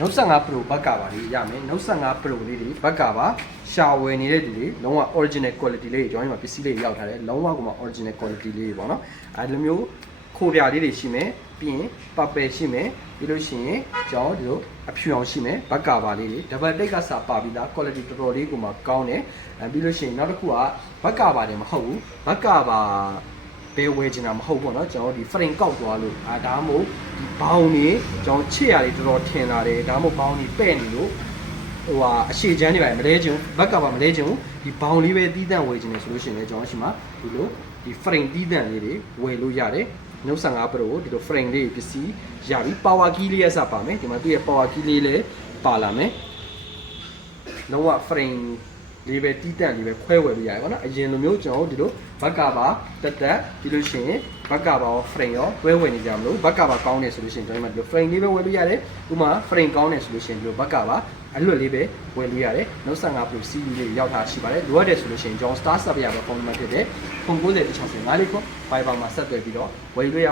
Note 15 Pro ဘက်ကပါလေရမယ် Note 15 Pro လေးတွေဘက်ကပါရှာဝယ်နေတဲ့လူတွေလုံးဝ original quality လေးတွေကျွန်တော်ဒီမှာပစ္စည်းလေးရောက်ထားတယ်လုံးဝကမှ original quality လေးတွေပေါ့နော်အဲဒီလိုမျိုးခိုးပြလေးတွေရှိမယ်ပြီးရင်ပတ်ပယ်ရှိမယ်ပြီးလို့ရှိရင်ကျွန်တော်ဒီလိုအဖြူအောင်ရှိမယ်ဘက်ကပါလေးတွေ double take ကစာပါပြီးသား quality တော်တော်လေးကိုမှကောင်းတယ်ပြီးလို့ရှိရင်နောက်တစ်ခုကဘက်ကပါတယ်မဟုတ်ဘူးဘက်ကပါဘယ်ဝယ်ချင်တာမဟုတ်ပေါ့နော်ကျွန်တော်ဒီ frame ကောက်သွားလို့ဒါမှမဟုတ်ဒီဘောင်းနေကျွန်တော်ချစ်ရတယ်တော်တော်ထင်လာတယ်ဒါမှမဟုတ်ဘောင်းနေပဲ့နေလို့ဟိုဟာအရှိချမ်းနေပါမလဲချင်ဘက်ကပါမလဲချင်ဘူးဒီဘောင်းလေးပဲတီးတန့်ဝယ်ချင်တယ်ဆိုလို့ရှိရင်လည်းကျွန်တော်ရှိမှာဒီလိုဒီ frame တီးတန့်လေးတွေဝယ်လို့ရတယ်Note 15 Pro ကိုဒီလို frame လေးပစ္စည်းရပြီ power key လေးရစပါမယ်ဒီမှာသူ့ရဲ့ power key လေးလည်းပါလာမယ်လုံးဝ frame လေးပဲတီးတန့်လေးပဲခွဲဝယ်လို့ရတယ်ပေါ့နော်အရင်လိုမျိုးကျွန်တော်တို့ဒီလိုဘက်ကပါတက်ပြီးလို့ရှိရင်ဘက်ကပါရော frame ရောတွဲဝယ်နေကြမလို့ဘက်ကပါကောင်းတယ်ဆိုလို့ရှိရင်ကျွန်တော်ဒီလို frame လေးပဲဝယ်လို့ရတယ်ဥပမာ frame ကောင်းတယ်ဆိုလို့ရှိရင်ဒီလိုဘက်ကပါအလွတ်လေးပဲဝယ်လို့ရတယ် Note 15 Pro CD လေးရောက်ထားရှိပါတယ်လိုအပ်တယ်ဆိုလို့ရှိရင်ကျွန်တော် Star Sub ရပါဖုန်းနံပါတ်ဖြစ်တဲ့090605လေးကို Viber မှာဆက်သွယ်ပြီးတော့ဝယ်လို့ရ